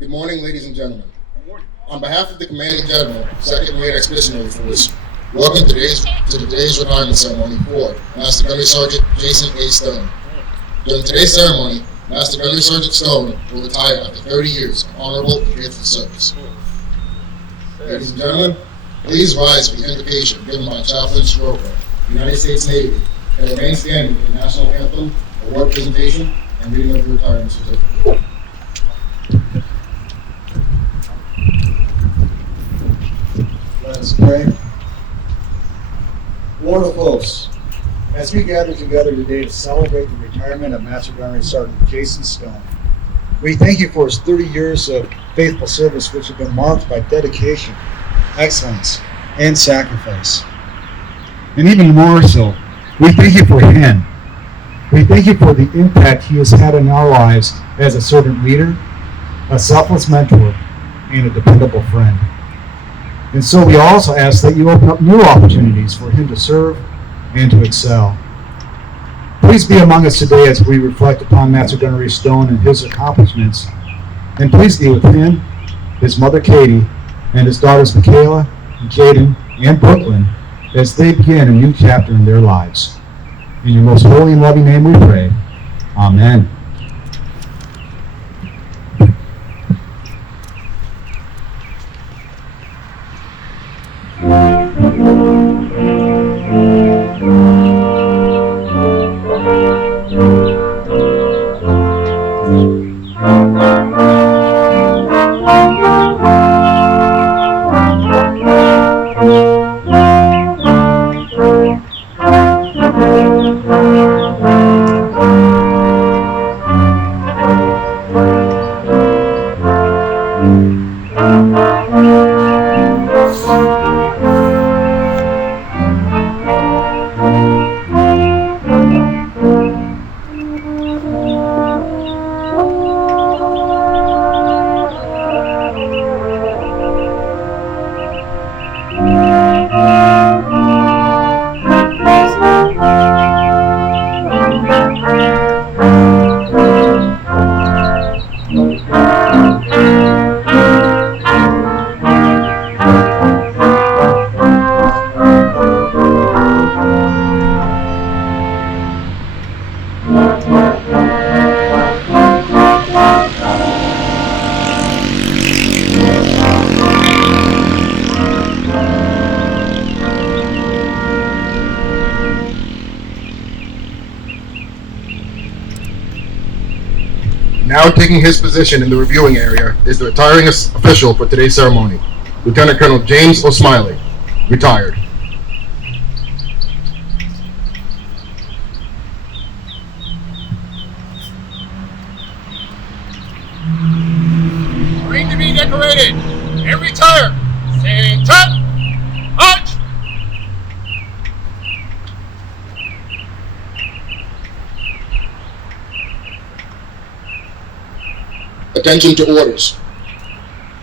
Good morning, ladies and gentlemen. On behalf of the Commanding General, 2nd Marine Expeditionary Force, welcome to today's retirement ceremony for Master Gunnery Sergeant Jason A. Stone. During today's ceremony, Master Gunnery Sergeant Stone will retire after 30 years of honorable and faithful service. Ladies and gentlemen, please rise for the invocation given by Chaplain Stroker, United States Navy, and remain standing for the national anthem, award presentation, and reading of the retirement certificate. Let's pray. Lord of hosts, as we gather together today to celebrate the retirement of Master Gunnery Sergeant Jason Stone, we thank you for his 30 years of faithful service, which have been marked by dedication, excellence, and sacrifice. And even more so, we thank you for him. We thank you for the impact he has had in our lives as a servant leader, a selfless mentor, and a dependable friend. And so we also ask that you open up new opportunities for him to serve and to excel. Please be among us today as we reflect upon Master Gunnery Stone and his accomplishments. And please be with him, his mother Katie, and his daughters Michaela, Jaden, and Brooklyn as they begin a new chapter in their lives. In your most holy and loving name we pray. Amen. Now taking his position in the reviewing area is the retiring official for today's ceremony, Lieutenant Colonel James O'Smiley, retired. Marine to be decorated and retire. Standing top. March. Attention to orders.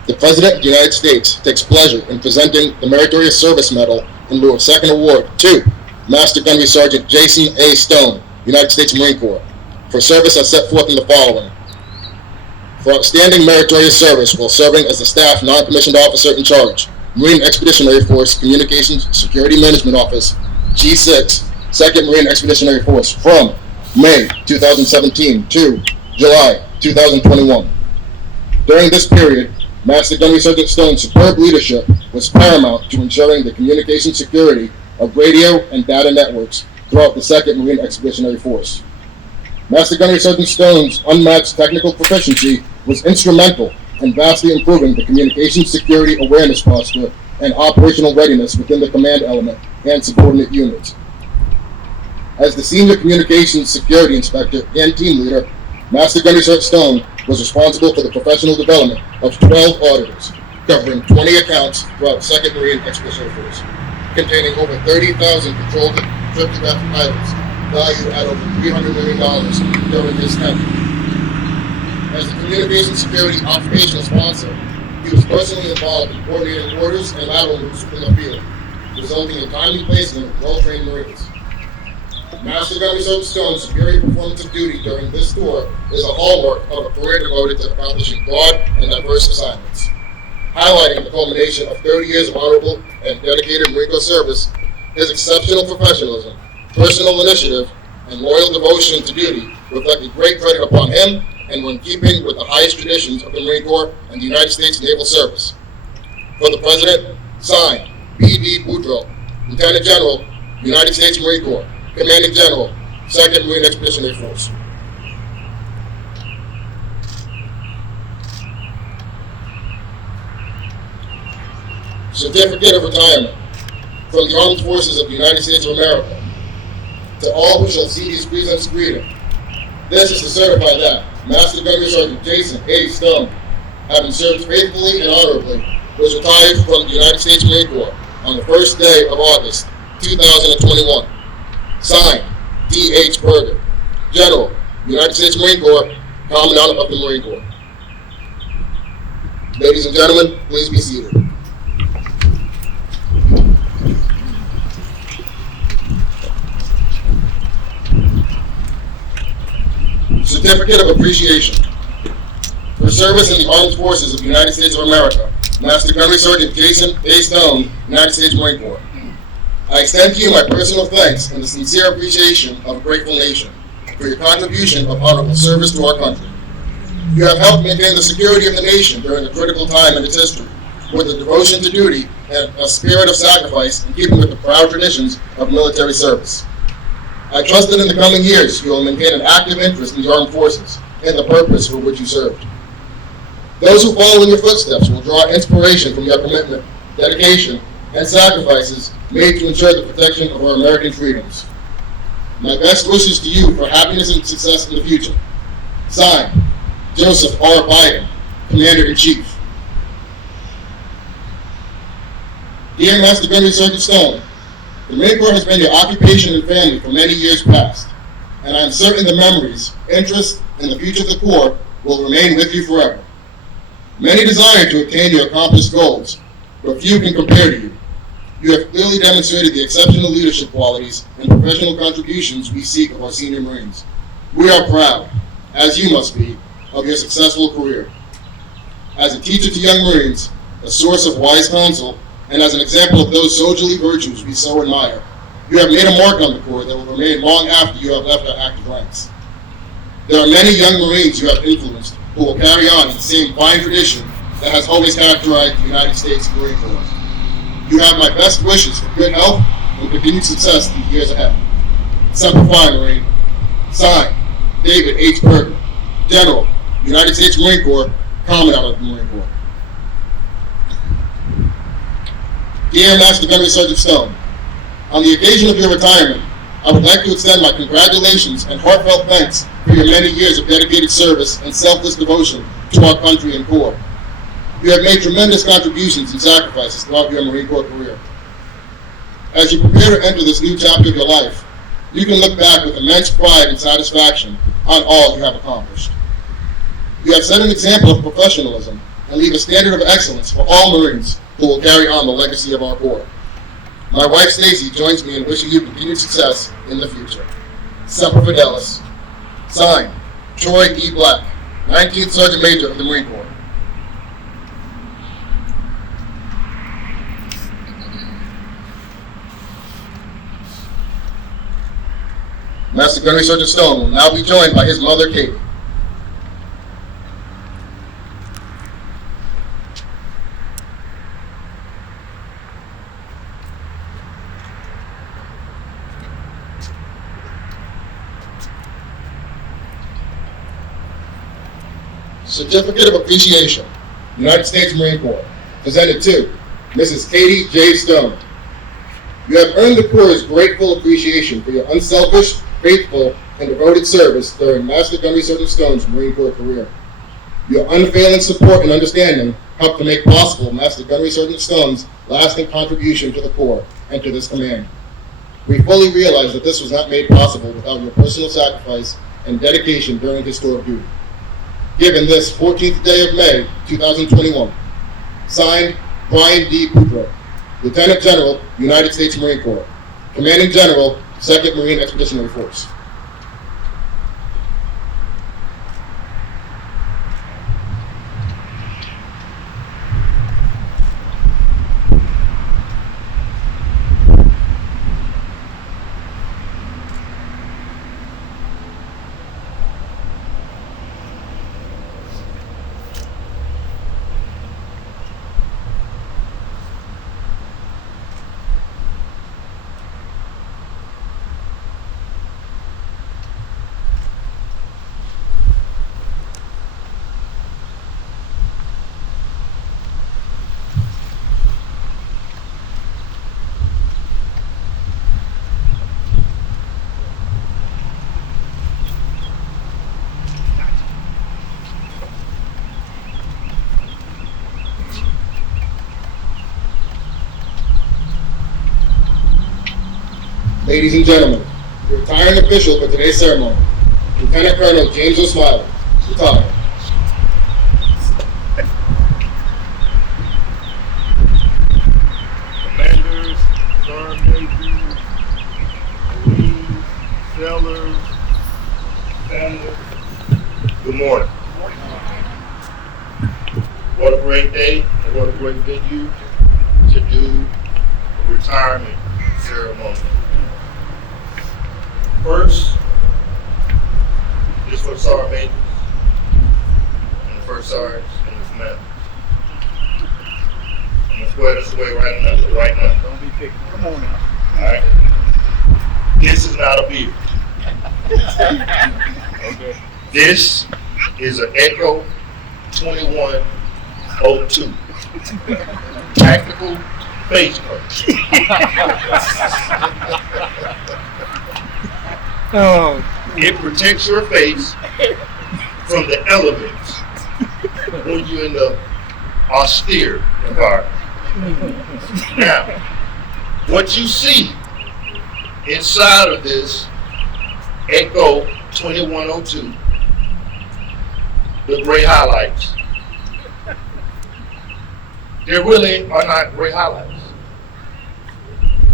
The President of the United States takes pleasure in presenting the Meritorious Service Medal in lieu of second award to Master Gunnery Sergeant Jason A. Stone, United States Marine Corps, for service as set forth in the following. For outstanding meritorious service while serving as the Staff Non-Commissioned Officer in Charge, Marine Expeditionary Force Communications Security Management Office, G6, 2nd Marine Expeditionary Force, from May 2017 to July 2021. During this period, Master Gunnery Sergeant Stone's superb leadership was paramount to ensuring the communication security of radio and data networks throughout the 2nd Marine Expeditionary Force. Master Gunnery Sergeant Stone's unmatched technical proficiency was instrumental in vastly improving the communication security awareness posture and operational readiness within the command element and subordinate units. As the Senior Communications Security Inspector and Team Leader, Master Gunnery Sergeant Stone was responsible for the professional development of 12 auditors, covering 20 accounts throughout 2nd Marine Expeditionary Force, containing over 30,000 controlled cryptographic items, valued at over $300 million during his tenure. As the Communication Security Operational Sponsor, he was personally involved in coordinating orders and lateral moves in the field, resulting in timely placement of well-trained Marines. Master Gunnery Sergeant Stone's superior performance of duty during this tour is a hallmark of a career devoted to accomplishing broad and diverse assignments. Highlighting the culmination of 30 years of honorable and dedicated Marine Corps service, his exceptional professionalism, personal initiative, and loyal devotion to duty reflect a great credit upon him and were in keeping with the highest traditions of the Marine Corps and the United States Naval Service. For the President, signed, B.D. Boudreaux, Lieutenant General, United States Marine Corps, Commanding General, 2nd Marine Expeditionary Force. Certificate of Retirement from the Armed Forces of the United States of America. To all who shall see these presents greeting, this is to certify that Master Gunnery Sergeant Jason A. Stone, having served faithfully and honorably, was retired from the United States Marine Corps on the first day of August, 2021. Signed, D.H. Berger, General, United States Marine Corps, Commandant of the Marine Corps. Ladies and gentlemen, please be seated. Certificate of Appreciation. For service in the Armed Forces of the United States of America, Master Gunnery Sergeant Jason A. Stone, United States Marine Corps. I extend to you my personal thanks and the sincere appreciation of a grateful nation for your contribution of honorable service to our country. You have helped maintain the security of the nation during a critical time in its history, with a devotion to duty and a spirit of sacrifice in keeping with the proud traditions of military service. I trust that in the coming years you will maintain an active interest in the armed forces and the purpose for which you served. Those who follow in your footsteps will draw inspiration from your commitment, dedication, and sacrifices made to ensure the protection of our American freedoms. My best wishes to you for happiness and success in the future. Signed, Joseph R. Biden, Commander-in-Chief. Dear Master Gunnery Sergeant Stone, the Marine Corps has been your occupation and family for many years past, and I am certain the memories, interests, and the future of the Corps will remain with you forever. Many desire to attain your accomplished goals, but few can compare to you. You have clearly demonstrated the exceptional leadership qualities and professional contributions we seek of our senior Marines. We are proud, as you must be, of your successful career. As a teacher to young Marines, a source of wise counsel, and as an example of those soldierly virtues we so admire, you have made a mark on the Corps that will remain long after you have left our active ranks. There are many young Marines you have influenced who will carry on in the same fine tradition that has always characterized the United States Marine Corps. You have my best wishes for good health and continued success in the years ahead. Semper Fi, Marine. Signed, David H. Berger, General, United States Marine Corps, Commandant of the Marine Corps. Dear Master Gunnery Sergeant Stone, on the occasion of your retirement, I would like to extend my congratulations and heartfelt thanks for your many years of dedicated service and selfless devotion to our country and Corps. You have made tremendous contributions and sacrifices throughout your Marine Corps career. As you prepare to enter this new chapter of your life, you can look back with immense pride and satisfaction on all you have accomplished. You have set an example of professionalism and leave a standard of excellence for all Marines who will carry on the legacy of our Corps. My wife Stacy joins me in wishing you continued success in the future. Semper Fidelis. Signed, Troy E. Black, 19th Sergeant Major of the Marine Corps. Master Gunnery Sergeant Stone will now be joined by his mother, Katie. Certificate of Appreciation, United States Marine Corps, presented to Mrs. Katie J. Stone. You have earned the Corps' grateful appreciation for your unselfish, faithful, and devoted service during Master Gunnery Sergeant Stone's Marine Corps career. Your unfailing support and understanding helped to make possible Master Gunnery Sergeant Stone's lasting contribution to the Corps and to this command. We fully realize that this was not made possible without your personal sacrifice and dedication during his tour of duty. Given this 14th day of May, 2021. Signed, Brian D. Boudreaux, Lieutenant General, United States Marine Corps, Commanding General, 2nd Marine Expeditionary Force. Ladies and gentlemen, the retiring official for today's ceremony, Lieutenant Colonel James O'Smiley, retired. Commanders, sergeant majors, marines, sailors, families. Good morning. What a great day and what a great venue to do a retirement ceremony. First, this for the sergeant majors and the first sergeants and the commanders. I'm gonna swear this away right now. Don't be picky. Come on now. All right. This is not a beer. Okay. This is an Echo 2102 tactical face coat. Oh. It protects your face from the elements when you're in the austere environment. Now, what you see inside of this Echo 2102, the gray highlights, there really are not gray highlights.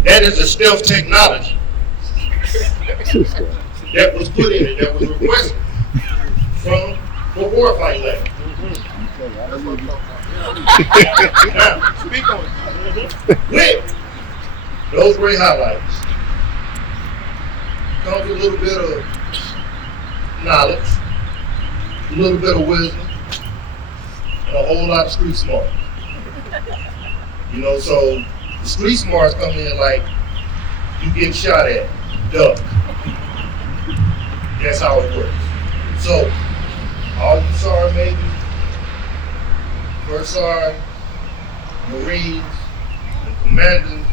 That is a stealth technology that was put in it, that was requested from the warfighting lab. Now, speak on it. With those gray highlights comes a little bit of knowledge, a little bit of wisdom, and a whole lot of street smart. You know, so the street smarts come in like, you get shot at, duck. That's how it works. So, all you sergeant majors, first sergeant, marines, and commanders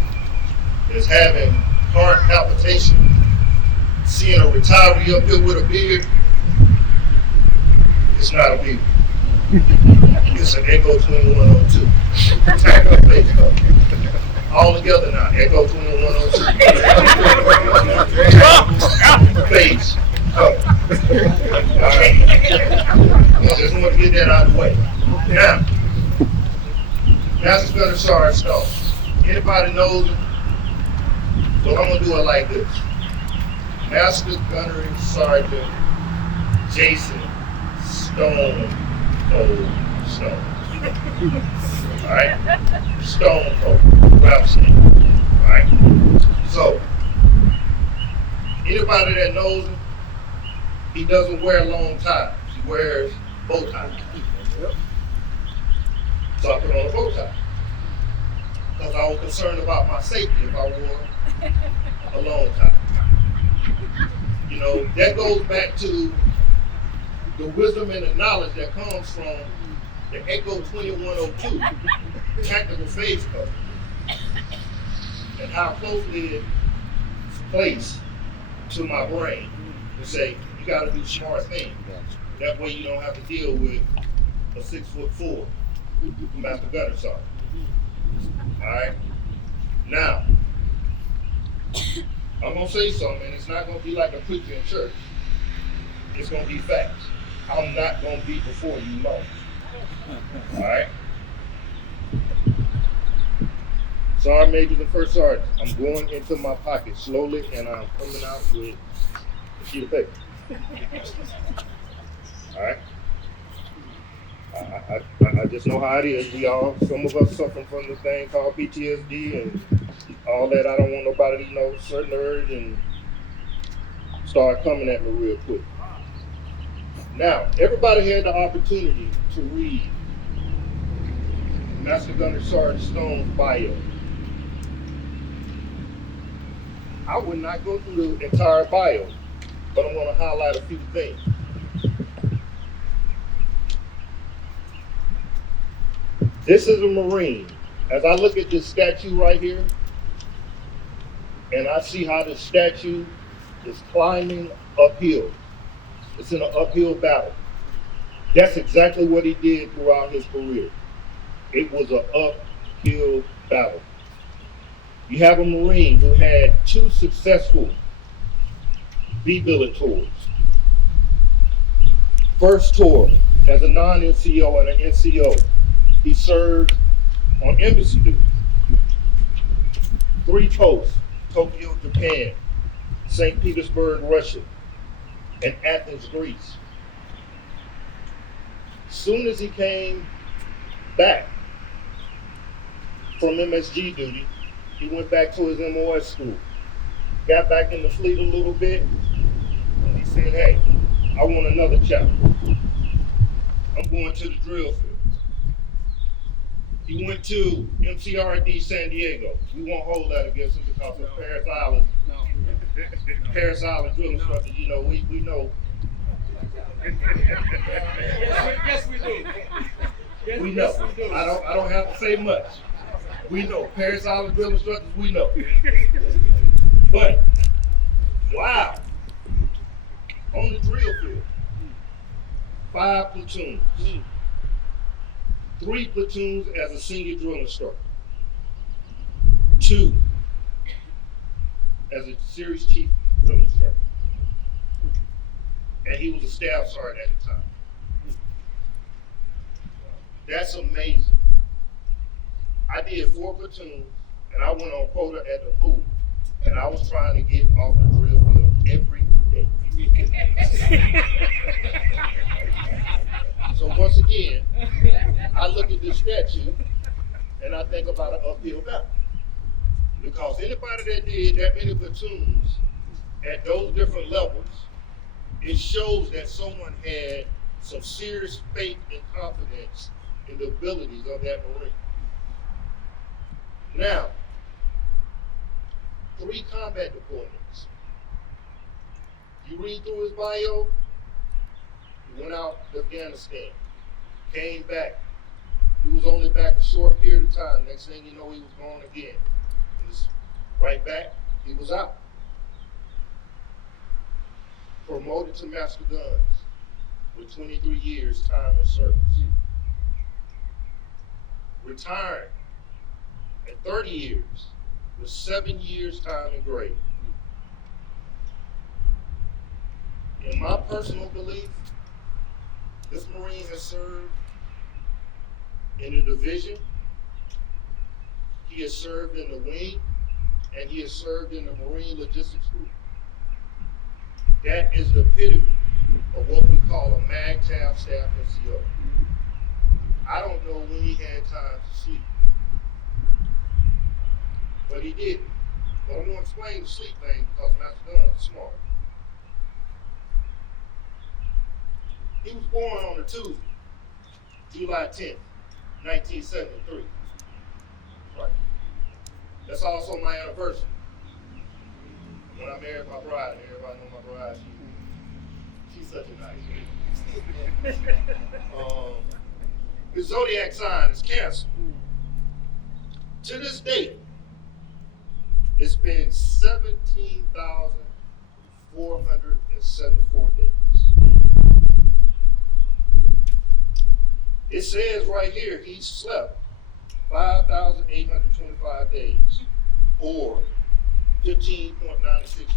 is having heart palpitation. Seeing a retiree up here with a beard, it's not a beard. It's an Echo 2102. Tactical face cover. All together now, Echo 2102. Face cover. All right. I just want to get that out of the way. Now, Master Gunner Sergeant Stone. Anybody knows him? So I'm gonna do it like this. Master Gunner Sergeant Jason Stone Cold Stone. Alright? Stone Cold. Rhapsody. Alright? So, anybody that knows him, he doesn't wear long ties. He wears bow ties. So I put on a bow tie. Because I was concerned about my safety if I wore a long tie. You know, that goes back to the wisdom and the knowledge that comes from the Echo 2102 tactical phase cover, and how closely it's placed to my brain to say, you gotta do smart things. That way you don't have to deal with a 6'4" Master Gunner Sergeant. Alright? Now, I'm gonna say something, and it's not gonna be like a preacher in church. It's gonna be facts. I'm not gonna be before you long. Alright? So Sergeant Majors and First Sergeants, I'm going into my pocket slowly, and I'm coming out with a sheet of paper. All right. I just know how it is. Some of us suffering from this thing called PTSD and all that. I don't want nobody to know certain urge and start coming at me real quick. Now, everybody had the opportunity to read Master Gunner Sergeant Stone's bio. I would not go through the entire bio, but I'm going to highlight a few things. This is a Marine. As I look at this statue right here, and I see how this statue is climbing uphill. It's in an uphill battle. That's exactly what he did throughout his career. It was an uphill battle. You have a Marine who had 2 successful B-billet tours. First tour as a non-NCO and an NCO, he served on embassy duty. 3 posts: Tokyo, Japan, St. Petersburg, Russia, and Athens, Greece. Soon as he came back from MSG duty, he went back to his MOS school, got back in the fleet a little bit, and he said, hey, I want another chapter. I'm going to the drill field. He went to MCRD San Diego. We won't hold that against him because of Paris Island. Paris Island drill instructors, we know. Yes, we do. Yes, We know. Yes, we do. I don't have to say much. We know. Paris Island drill instructors, we know. But, wow. On the drill field, 5 platoons. 3 platoons as a senior drill instructor. 2 as a series chief drill instructor. And he was a staff sergeant at the time. That's amazing. I did 4 platoons, and I went on quota at the pool, and I was trying to get off the drill field every day. So once again, I look at this statue, and I think about an uphill battle. Because anybody that did that many platoons at those different levels, it shows that someone had some serious faith and confidence in the abilities of that Marine. Now, 3 combat deployments. You read through his bio, he went out to Afghanistan, came back. He was only back a short period of time. Next thing you know, he was gone again. He was right back, he was out. Promoted to Master Guns with 23 years time in service. Retired at 30 years with 7 years time in grade. In my personal belief, this Marine has served in the division, he has served in the wing, and he has served in the Marine Logistics Group. That is the epitome of what we call a MAGTAF staff NCO. I don't know when he had time to sleep, but he did. But I'm going to explain the sleep thing because Master Guns is smart. He was born on a Tuesday, July 10th, 1973. Right. That's also my anniversary. When I married my bride, and everybody knows my bride, she's such a nice lady. His zodiac sign is Cancer. To this date, it's been 17,474 days. It says right here he slept 5,825 days, or 15.96 years.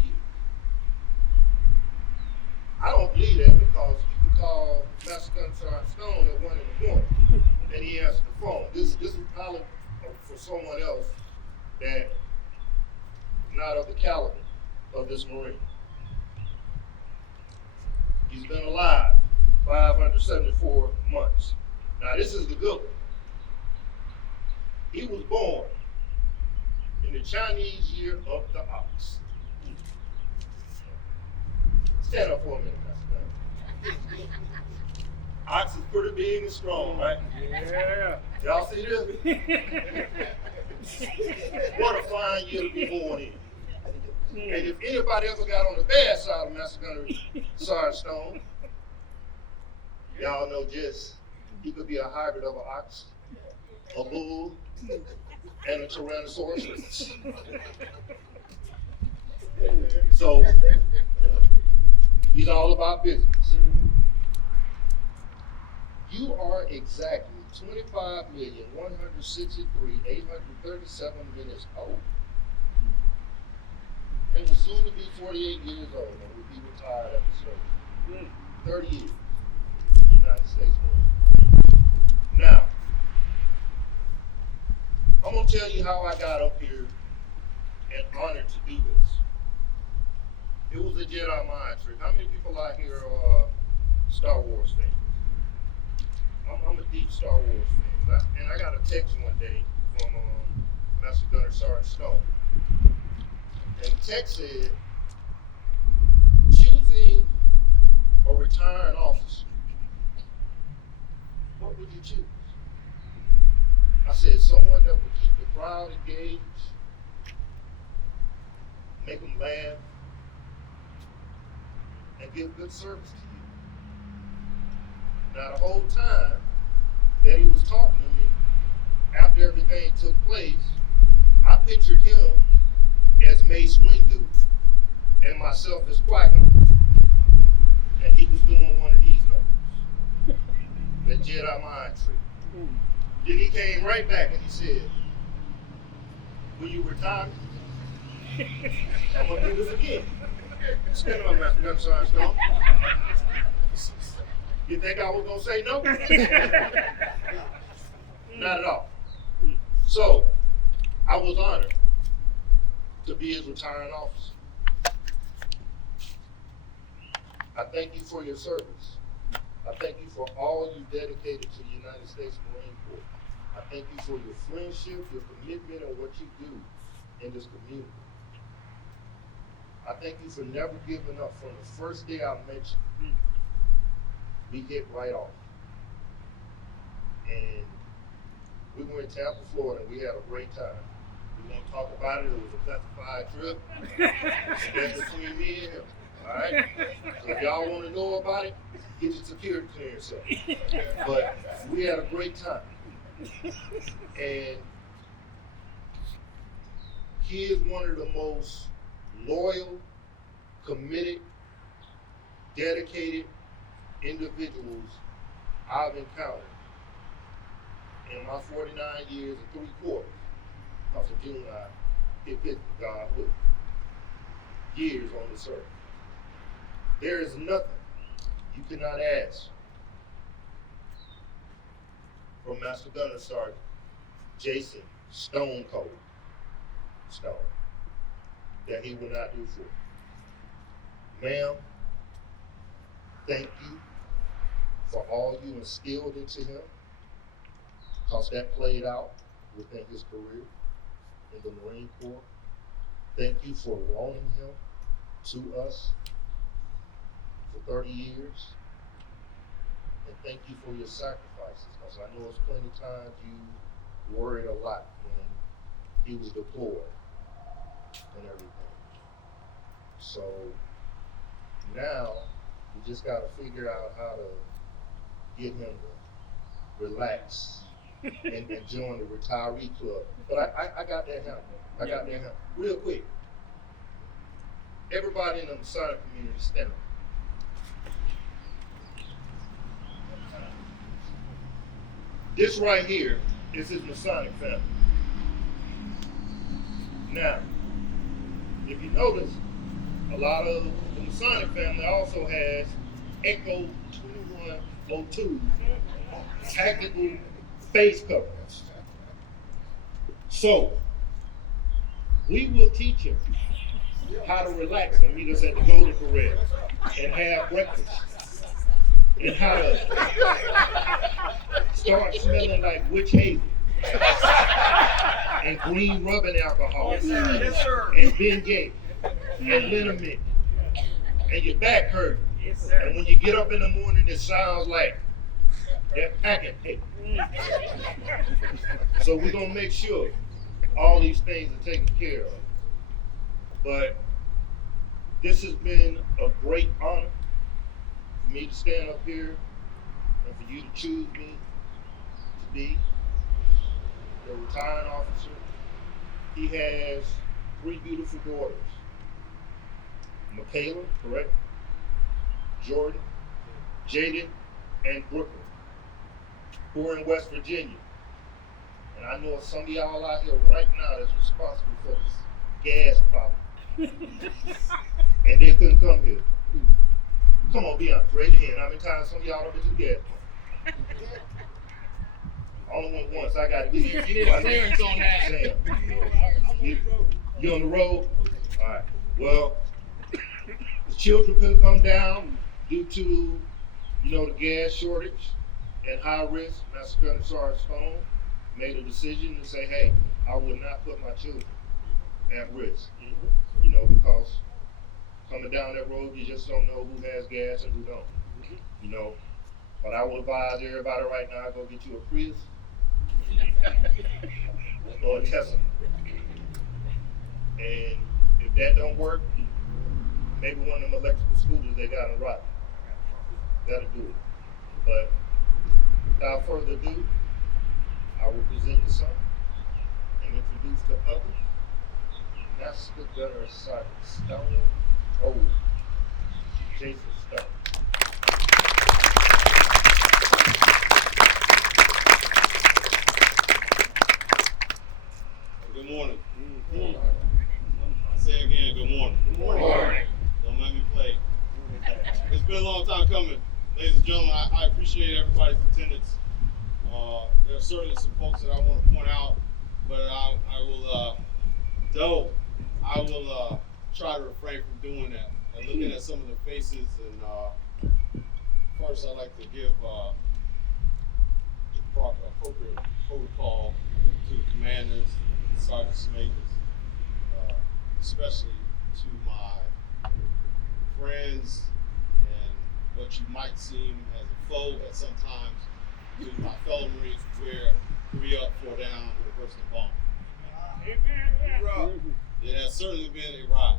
I don't believe that because you can call Master Gun Sergeant Stone at 1 in the morning and he answered the phone. This is probably for someone else that not of the caliber of this Marine. He's been alive 574 months. Now this is the good one. He was born in the Chinese year of the ox. Stand up for a minute, Pastor. Ox is pretty big and strong, right? Yeah. Y'all see this? What a fine year to be born in. And if anybody ever got on the bad side of Master Gunner Sergeant Stone, y'all know just he could be a hybrid of an ox, a bull, and a Tyrannosaurus Rex. So he's all about business. You are exactly 25,163,837 minutes old, and will soon to be 48 years old and will be retired after service. 30 years, United States Marine. Now, I'm gonna tell you how I got up here and honored to do this. It was a Jedi mind trick. How many people out here are Star Wars fans? I'm a deep Star Wars fan, and I got a text one day from Master Gunner Sergeant Stone. And the text said, choosing a retiring officer, what would you choose? I said, someone that would keep the crowd engaged, make them laugh, and give good service to you. Now, the whole time that he was talking to me, after everything took place, I pictured him as Mace Windu and myself as Qui-Gon. And he was doing one of these numbers, the Jedi mind trick. Then he came right back and he said, will you retire? I'm going to do this again. Stand on, Master Gunner Sergeant Stone. You think I was gonna say no? Not at all. So, I was honored to be his retiring officer. I thank you for your service. I thank you for all you dedicated to the United States Marine Corps. I thank you for your friendship, your commitment, and what you do in this community. I thank you for never giving up. From the first day I met you, we hit right off. And we went to Tampa, Florida, and we had a great time. We won't talk about it. It was a classified trip. That's between me and him. All right? So if y'all want to know about it, get your security clearance up. But we had a great time. And he is one of the most loyal, committed, dedicated individuals I've encountered in my 49 years and 3/4 of the June I hit 50, God willing, years on this earth. There is nothing you cannot ask from Master Gunner Sergeant Jason Stone Cold Stone that he will not do for you. Ma'am, thank you for all you instilled into him, because that played out within his career in the Marine Corps. Thank you for loaning him to us for 30 years. And thank you for your sacrifices, because I know it's plenty of times you worried a lot when he was deployed and everything. So now we just got to figure out how to get him to relax and join the retiree club. But I got that handled. I got that handled. Real quick. Everybody in the Masonic community, stand up. This right here is his Masonic family. Now, if you notice, a lot of the Masonic family also has Echo 2102 tactical face coverings. So, We will teach him how to relax and meet us at the Golden Corral and have breakfast. And how to start smelling like witch hazel and green rubbing alcohol and Bengay and liniment and your back hurt. And when you get up in the morning, it sounds like that packet paper. So we're gonna make sure all these things are taken care of. But this has been a great honor for me to stand up here and for you to choose me to be your retiring officer. He has 3 beautiful daughters. Michaela, correct? Jordan, Jaden, and Brooklyn, who are in West Virginia. And I know some of y'all out here right now that's responsible for this gas problem. And they couldn't come here. Come on, be honest, raise your hand. How many times some of y'all have been to gas pump? I only went once, I got it. You need a clearance on that. You on the road? All right. Well, the children couldn't come down due to, the gas shortage and high risk. Master Gunner Sergeant Stone made a decision to say, hey, I would not put my children at risk. Because coming down that road, you just don't know who has gas and who don't. But I would advise everybody right now, go get you a Prius or a Tesla. And if that don't work, maybe one of them electrical scooters they got on rock. That'll do it. But without further ado, I will present the son and introduce to others Master Gunner Sergeant Stone. Oh, Jason Stone. Good morning. I say again, good morning. Good morning. Don't make me play. It's been a long time coming. Ladies and gentlemen, I appreciate everybody's attendance. There are certainly some folks that I want to point out, but I will try to refrain from doing that. And looking at some of the faces, and first I'd like to give the appropriate protocol to the commanders, sergeants, and majors, especially to my friends and what you might seem as a foe at some times, to my fellow Marines, where 3 up, 4 down with a personal bomb. It has certainly been a ride.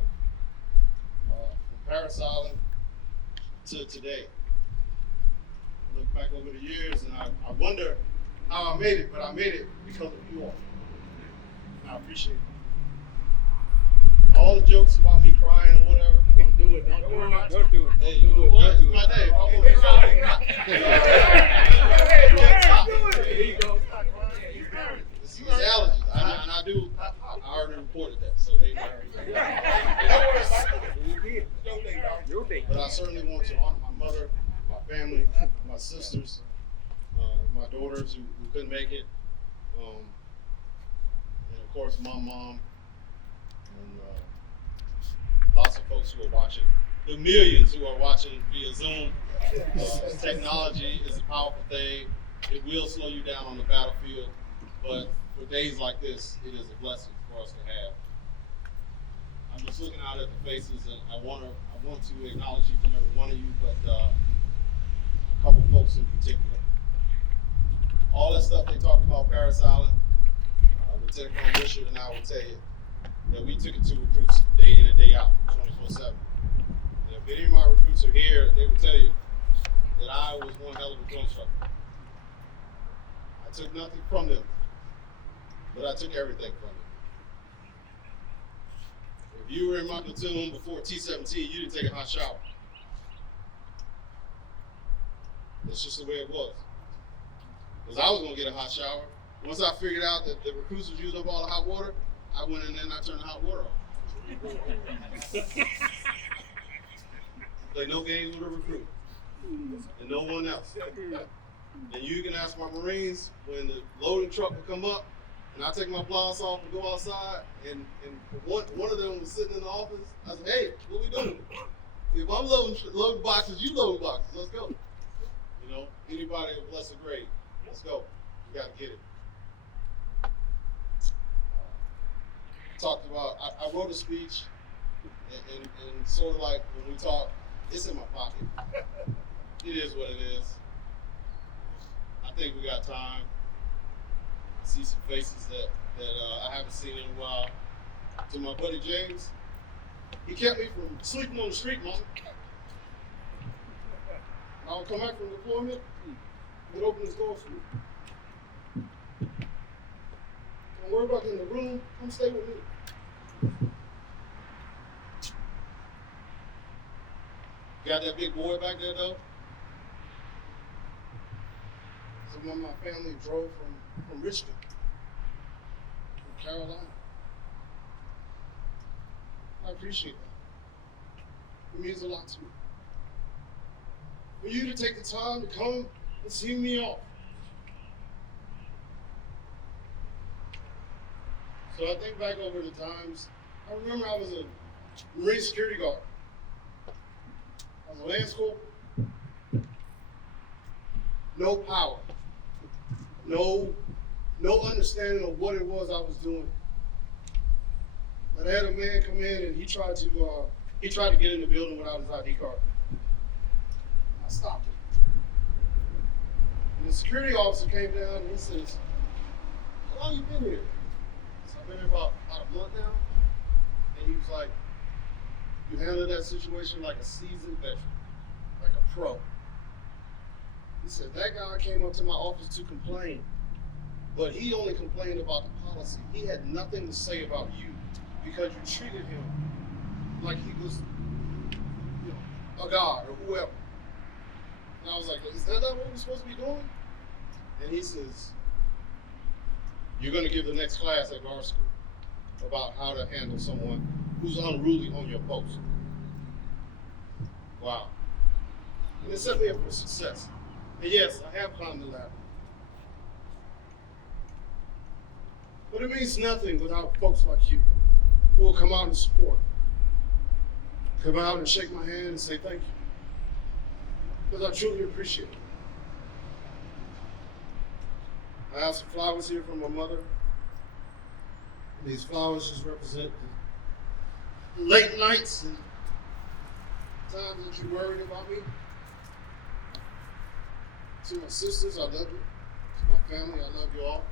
From Paris Island to today. I look back over the years and I wonder how I made it, but I made it because of you all. And I appreciate it. All the jokes about me crying or whatever. Don't do it. Hey, you know what? It's my day. If I want to cry, There you go. This is allergies. I already reported that. So they But I certainly want to honor my mother, my family, my sisters, my daughters who couldn't make it, and of course my mom, and lots of folks who are watching, the millions who are watching via Zoom. Technology is a powerful thing. It will slow you down on the battlefield, but for days like this, it is a blessing for us to have. I'm just looking out at the faces, and I want to acknowledge each and every one of you, but a couple folks in particular. All that stuff they talk about Paris Island, Lieutenant Colonel Richard and I will tell you that we took it to recruits day in and day out, 24/7. And if any of my recruits are here, they will tell you that I was one hell of a drill instructor. I took nothing from them, but I took everything from them. If you were in my platoon before T-17, you didn't take a hot shower. That's just the way it was. Because I was going to get a hot shower. Once I figured out that the recruits was using up all the hot water, I went in there and I turned the hot water off. Play no games with a recruit. And no one else. And you can ask my Marines, when the loading truck would come up, And I take my blouse off and go outside, and one of them was sitting in the office. I said, hey, what we doing? If I'm loading boxes, you load boxes. Let's go. You know, anybody a blessed grade, let's go. We got to get it. Talked about, I wrote a speech, and sort of like when we talk, it's in my pocket. It is what it is. I think we got time. I see some faces that I haven't seen in a while. To my buddy James, he kept me from sleeping on the street, mama. I would come back from deployment, he would open his door for me. Don't worry about getting in the room, come stay with me. Got that big boy back there though? Some of my family drove from Richmond, from Carolina. I appreciate that. It means a lot to me. For you to take the time to come and see me off. So I think back over the times, I remember I was a Marine security guard. I was a Lance Corporal. No power. No understanding of what it was I was doing. But I had a man come in and he tried to get in the building without his ID card. I stopped him. And the security officer came down and he says, how long you been here? So I've been here about a month now. And he was like, you handled that situation like a seasoned veteran, like a pro. He said, that guy came up to my office to complain, but he only complained about the policy. He had nothing to say about you because you treated him like he was, you know, a god or whoever. And I was like, is that not what we're supposed to be doing? And he says, you're going to give the next class at guard school about how to handle someone who's unruly on your post. Wow. And it set me up for success. And yes, I have climbed the ladder. But it means nothing without folks like you who will come out and support. Come out and shake my hand and say thank you. Because I truly appreciate it. I have some flowers here from my mother. And these flowers just represent the late nights and times that you worried about me. To my sisters, I love you. To my family, I love you all.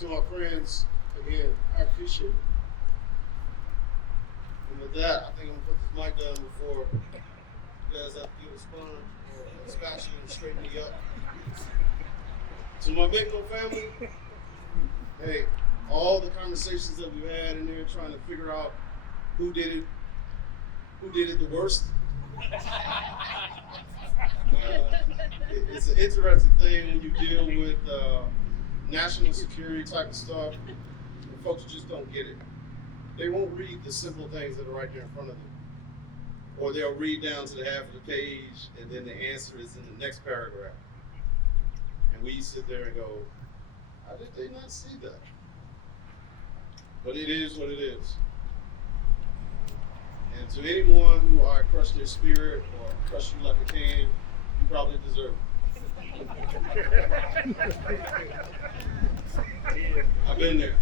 To my friends, again, I appreciate it. And with that, I think I'm gonna put this mic down before you guys have to give a sponge or a spatula and straighten me up. To my Benko family, hey, all the conversations that we've had in there trying to figure out who did it the worst. It's an interesting thing when you deal with national security type of stuff, and folks just don't get it. They won't read the simple things that are right there in front of them. Or they'll read down to the half of the page, and then the answer is in the next paragraph. And we sit there and go, how did they not see that? But it is what it is. And to anyone who I crush their spirit or crush you like a can, you probably deserve it. I've been there.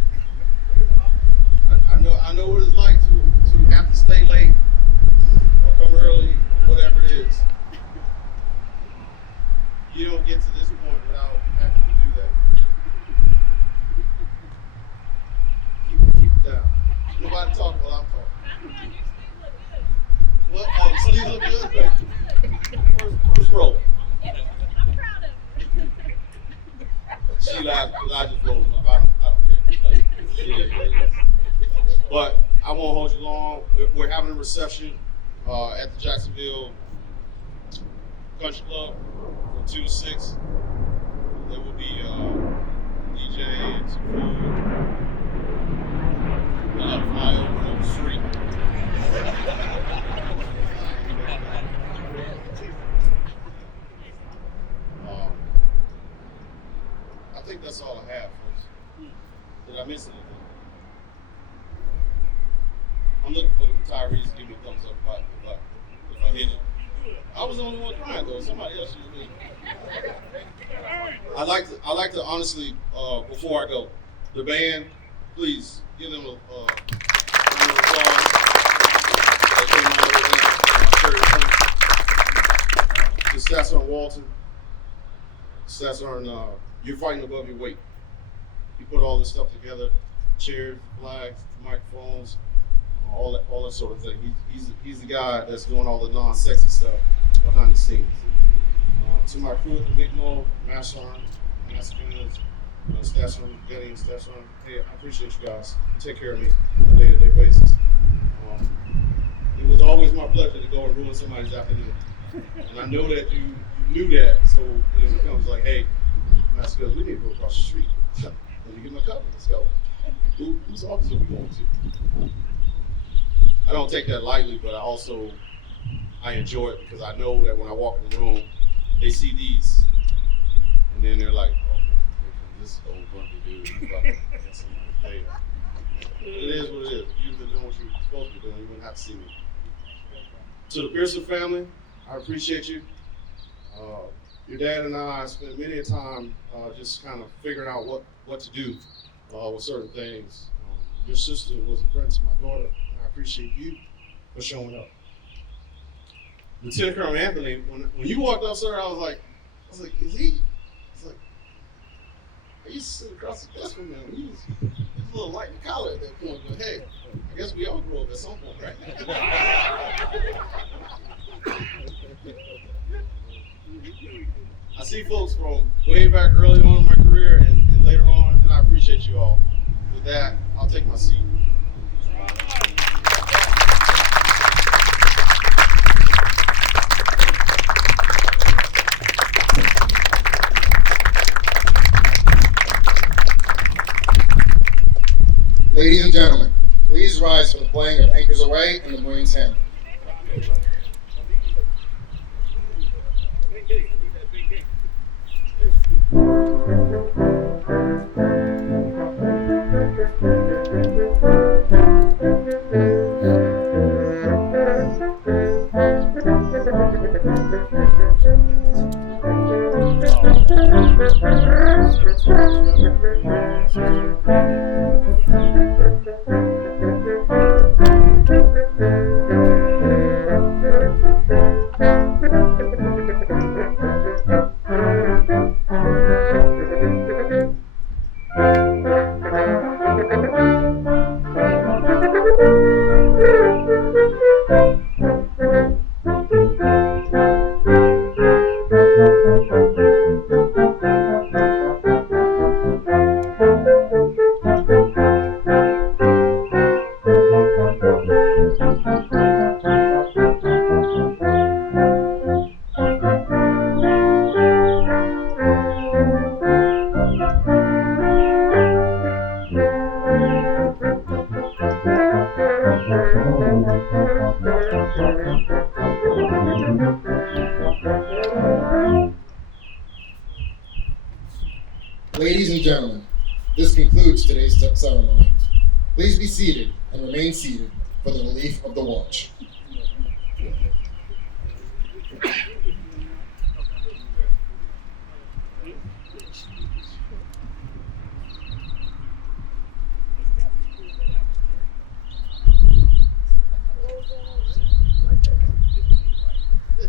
I know what it's like to have to stay late or come early, whatever it is. You don't get to this point without having to do that. Keep it down. Nobody talking while I'm talking. What? Oh, sleeves look good? Thank you. First row. I'm proud of you. She laughed because I just rolled them up. I don't care. It is what it is. But I won't hold you long. We're having a reception at the Jacksonville Country Club from 2 to 6. There will be DJ and some food. I'll fly over and over free. I think that's all I have, folks. Did I miss anything? I'm looking for the retirees to give me a thumbs up if I hit it. I was the only one crying though. Somebody else should be. I like to honestly, before I go, the band, please give them a round of applause. They came out of the stats aren't Walton. The stats aren't. You're fighting above your weight. You put all this stuff together: chairs, flags, microphones, all that sort of thing. He's the guy that's doing all the non-sexy stuff behind the scenes. To my crew at the Mi'kmaq, Master Arm, Master Guns, Stats Arm, Getty, and Stats Arm, hey, I appreciate you guys. You take care of me on a day-to-day basis. It was always my pleasure to go and ruin somebody's afternoon. And I know that you knew that, so when it becomes like, hey, Master Guns, we need to go across the street. Let me get my cover, let's go. Whose office are we going to? I don't take that lightly, but I enjoy it because I know that when I walk in the room, they see these, and then they're like, oh, here comes this old grumpy dude. He's about to get somebody's day. It is what it is. You've been doing what you're supposed to be doing. You wouldn't have to see me. To the Pearson family, I appreciate you. Your dad and I spent many a time just kind of figuring out what to do with certain things. Your sister was a friend to my daughter, and I appreciate you for showing up. Lieutenant Colonel Anthony, when you walked up, sir, I was like, is he? It's like, I used to sit across the desk from him. He was a little light in collar at that point, but hey, I guess we all grow up at some point, right? I see folks from way back early on in my career and later on, and I appreciate you all. With that, I'll take my seat. Ladies and gentlemen, please rise for the playing of Anchors Away and the Marines Hymn. Ladies and gentlemen, this concludes today's ceremony. Please be seated and remain seated for the relief of the watch.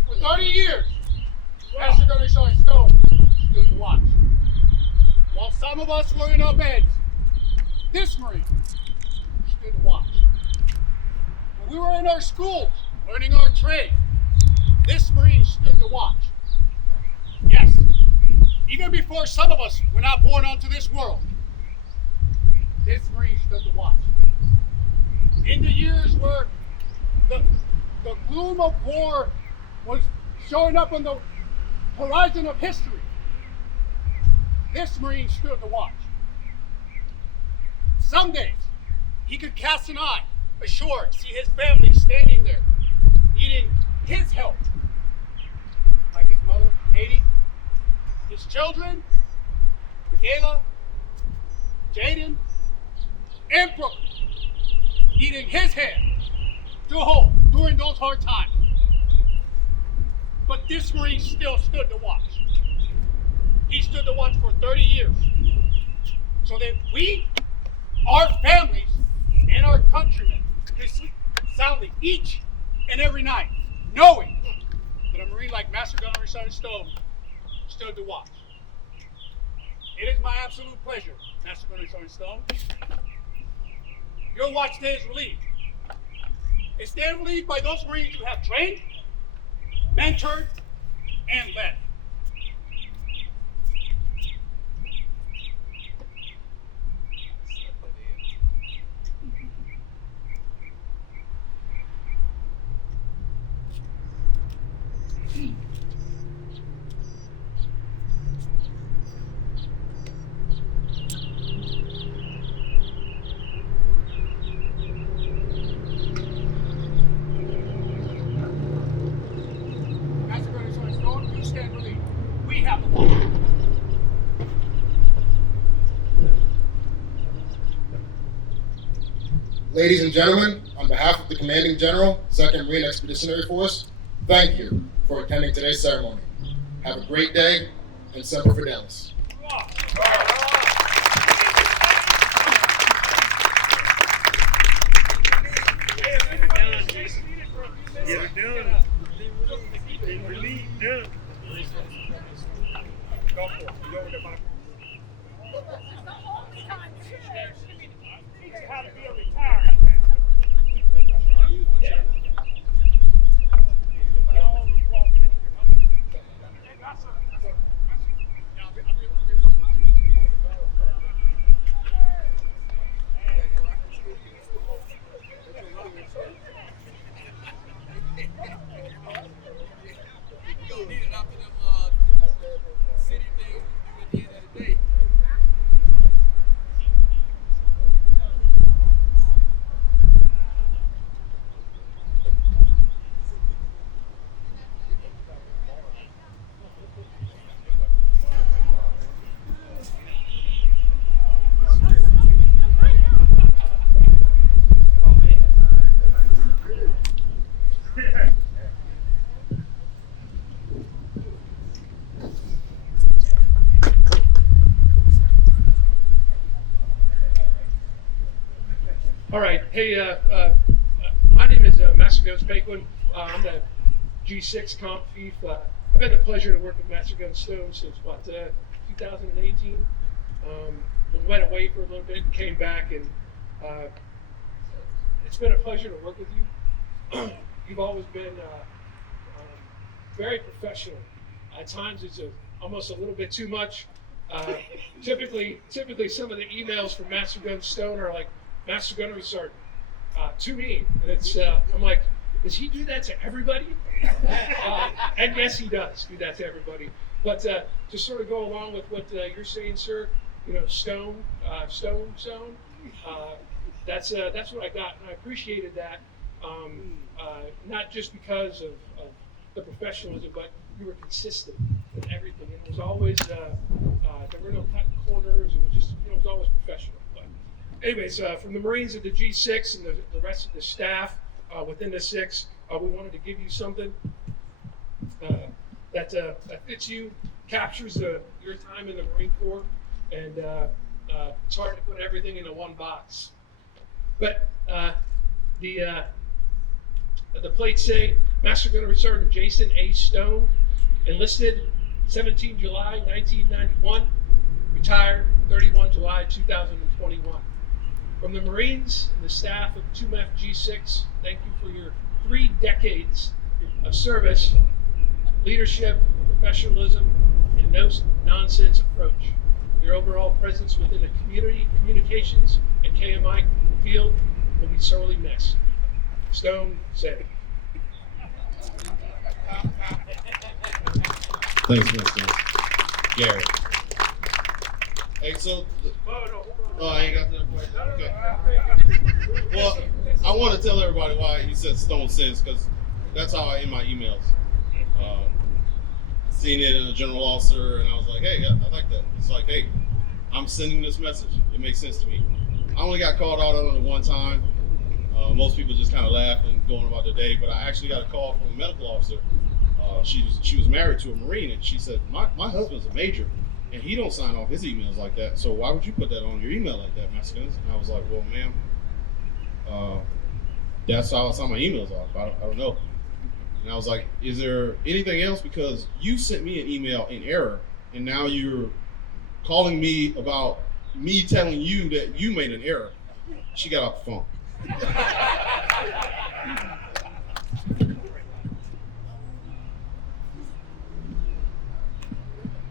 For 30 years, Master Gunnery Sergeant Stone stood to watch. While some of us were in our beds, this Marine stood to watch. When we were in our schools, learning our trade, this Marine stood to watch. Yes, even before some of us were not born onto this world, this Marine stood to watch. In the years where the gloom of war was showing up on the horizon of history, this Marine stood to watch. Some days, he could cast an eye ashore and see his family standing there, needing his help. Like his mother, Katie, his children, Michaela, Jaden, and Brooklyn, needing his hand to hold during those hard times. But this Marine still stood to watch. He stood to watch for 30 years so that we, our families, and our countrymen could sleep soundly each and every night, knowing that a Marine like Master Gunnery Sergeant Stone stood to watch. It is my absolute pleasure, Master Gunnery Sergeant Stone. Your watch day is relieved. It's day relieved by those Marines who have trained, mentored, and led. Master Gunnery Sergeant Stone, you stand relieved. We have the watch. Ladies and gentlemen, on behalf of the Commanding General, 2nd Marine Expeditionary Force, thank you for attending today's ceremony. Have a great day, and Semper Fidelis. Get it done. They relieved done. Go for it. You over there, Mike? Teach you how to be a retired man. Need it after them city things we do at the end of the day. All right. Hey, my name is Master Guns Paquin. I'm the G6 Comp Chief. I've had the pleasure to work with Master Gun Stone since about 2018. We went away for a little bit and came back, and it's been a pleasure to work with you. You've always been very professional. At times, it's almost a little bit too much. Typically, some of the emails from Master Gun Stone are like, Master Gunnery Sergeant, to me. And it's, I'm like, does he do that to everybody? And yes, he does do that to everybody. But to sort of go along with what you're saying, sir, you know, Stone. That's what I got, and I appreciated that. Not just because of the professionalism, but you were consistent in everything. It was always there were no cutting corners. It was just, you know, it was always professional. Anyways, from the Marines of the G6 and the rest of the staff within the 6, we wanted to give you something that fits you, captures your time in the Marine Corps, and it's hard to put everything into one box. But the plates say Master Gunnery Sergeant Jason A. Stone, enlisted 17 July 1991, retired 31 July 2021. From the Marines and the staff of 2MEF G6, thank you for your 3 decades of service, leadership, professionalism, and no nonsense approach. Your overall presence within the community, communications, and KMI field will be sorely missed. Stone said. Thanks, Mr. Gary. Hey, so, I ain't got that. Okay. Well, I want to tell everybody why he said Stone says, because that's how I end my emails. Seen it in a general officer, and I was like, hey, I like that. It's like, hey, I'm sending this message. It makes sense to me. I only got called out on it one time. Most people just kind of laugh and going about their day, but I actually got a call from a medical officer. She was married to a Marine, and she said, my husband's a major, and he don't sign off his emails like that, so why would you put that on your email like that, Master Guns? And I was like, well, ma'am, that's how I sign my emails off. I don't know. And I was like, is there anything else? Because you sent me an email in error, and now you're calling me about me telling you that you made an error. She got off the phone.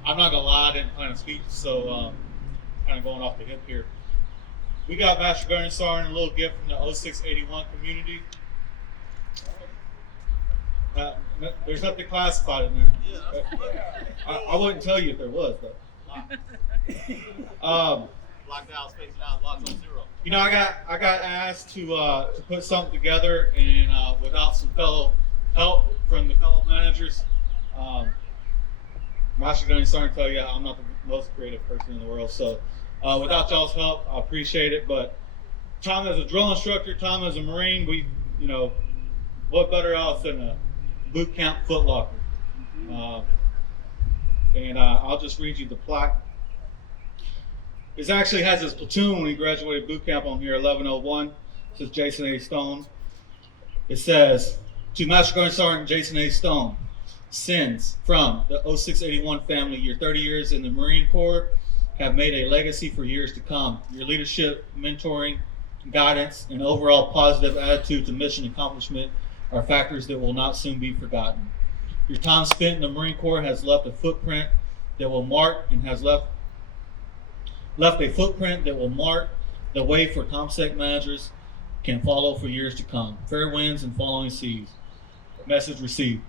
I'm not gonna lie, I didn't plan a speech, so kind of going off the hip here. We got Master Gunnery Sergeant a little gift from the 0681 community. There's nothing classified in there. I wouldn't tell you if there was, though. Lockdown, spacing out, locked on zero. You know, I got asked to put something together, and without some fellow help from the fellow managers, Master Gunnery Sergeant tell you I'm not the most creative person in the world. So without y'all's help, I appreciate it. But time as a drill instructor, time as a Marine, what better else than a boot camp footlocker? And I'll just read you the plaque. This actually has his platoon when he graduated boot camp on here, 1101. This is Jason A. Stone. It says, to Master Gunnery Sergeant Jason A. Stone, sends from the 0681 family. Your 30 years in the Marine Corps have made a legacy for years to come. Your leadership, mentoring, guidance, and overall positive attitude to mission accomplishment are factors that will not soon be forgotten. Your time spent in the Marine Corps has left a footprint that will mark a footprint that will mark the way for ComSec managers can follow for years to come. Fair winds and following seas. Message received.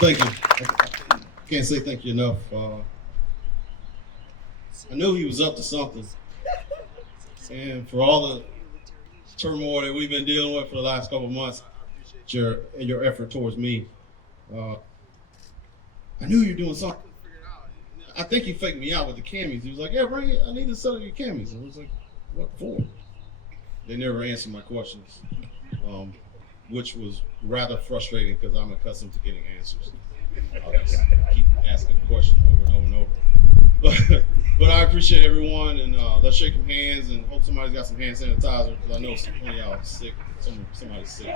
Thank you. I can't say thank you enough. I knew he was up to something. And for all the turmoil that we've been dealing with for the last couple of months, your effort towards me, I knew you were doing something. I think he faked me out with the camis. He was like, yeah, bring it. I need to settle your camis. I was like, what for? They never answered my questions, which was rather frustrating because I'm accustomed to getting answers. I'll just keep asking questions over and over and over. But I appreciate everyone, and let's shake some hands and hope somebody's got some hand sanitizer because I know some of y'all are sick. Somebody's sick.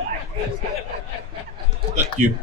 Thank you.